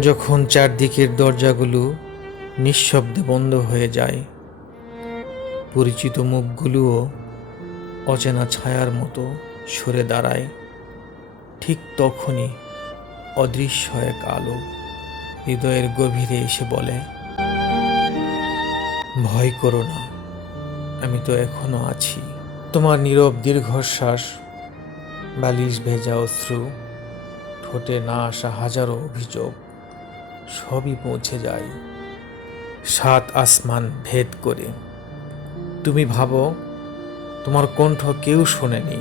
যখন চারদিকের দরজাগুলো নিঃশব্দে বন্ধ হয়ে যায়, পরিচিত মুখগুলোও অচেনা ছায়ার মতো সরে দাঁড়ায়, ঠিক তখনই অদৃশ্য এক আলো হৃদয়ের গভীরে এসে বলে, ভয় করো না, আমি তো এখনো আছি। তোমার নীরব দীর্ঘশ্বাস, বালিশ ভেজা অশ্রু, ঠোঁটে না আসা হাজারো অভিযোগ, সবই পৌঁছে যায় 7 আসমান ভেদ করে। তুমি ভাবো তোমার কণ্ঠ কেউ শোনেনি,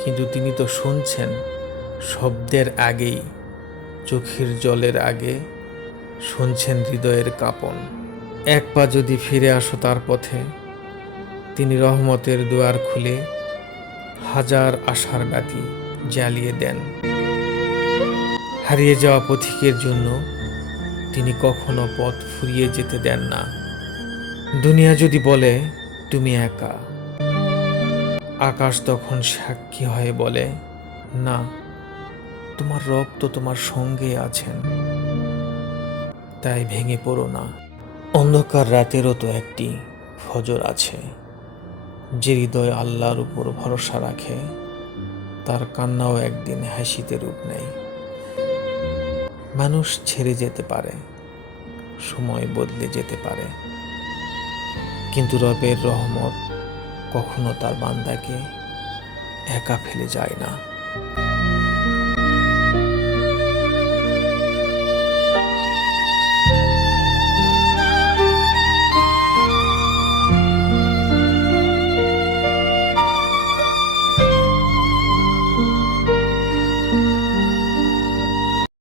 কিন্তু তিনি তো শুনছেন শব্দের আগেই, চোখের জলের আগে, শুনছেন হৃদয়ের কাঁপন। এক পা যদি ফিরে আসো তার পথে, তিনি রহমতের দুয়ার খুলে হাজার আশার বাতি জ্বালিয়ে দেন। হারিয়ে যাওয়া পথিকের জন্য তিনি কখনো পথ ফুরিয়ে যেতে দেন না। দুনিয়া যদি বলে তুমি একা, আকাশ তখন সাক্ষী হয়ে বলে, না, তোমার রব তো তোমার সঙ্গে আছেন। তাই ভেঙে পড়ো না। অন্ধকার রাতেরও তো একটি ফজর আছে। যে হৃদয় আল্লাহর উপর ভরসা রাখে, তার কান্নাও একদিন হাসিতে রূপ নেয়। মানুষ ছেড়ে যেতে পারে, সময় বদলে যেতে পারে, কিন্তু রবের রহমত কখনো তার বান্দাকে একা ফেলে যায় না।